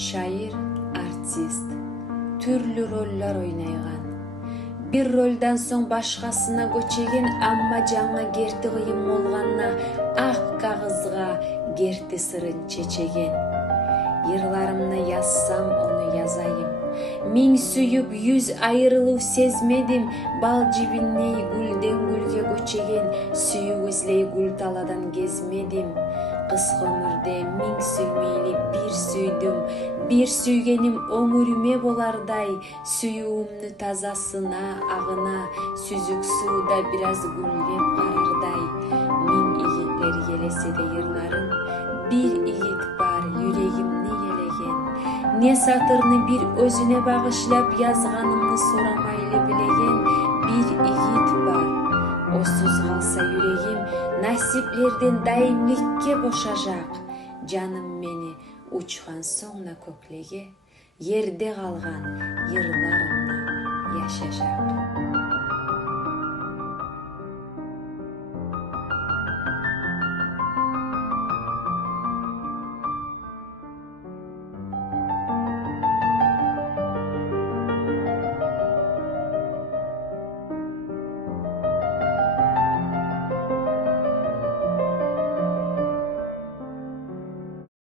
Şair, артист, түрлі роллар ойнайған. Bir ролдан соң башқасына көчеген, амма жаңа керті қиын болғанна ақ қағызға керті сырын чечеген. Йырларымны yazsam оны язайым. Миң сүйіп yüz айырылу сезмедім, бал жибинней гүлден гүлге көчеген, сүйіп ізлей гүл таладан кезмедім. Қысқы өмірде миң сүймейлі бір сүйдім, bir сүйгенім өміріме болардай, сүйуімні тазасына, ағына, сүзік сууда біраз гүлдеп қарардай. Миң игитлер елесе де йырларын, bir игит бар yüreğimni елеген. Не сатырны bir өзіне бағышлап язғанымны сорамайлы білеген, bir игит бар. Осыз қалса yüreğim, насиплерден дайымликке бошажақ. Жаным мені учқан соңна көклеге, ерде қалған йырларымны яшажақ.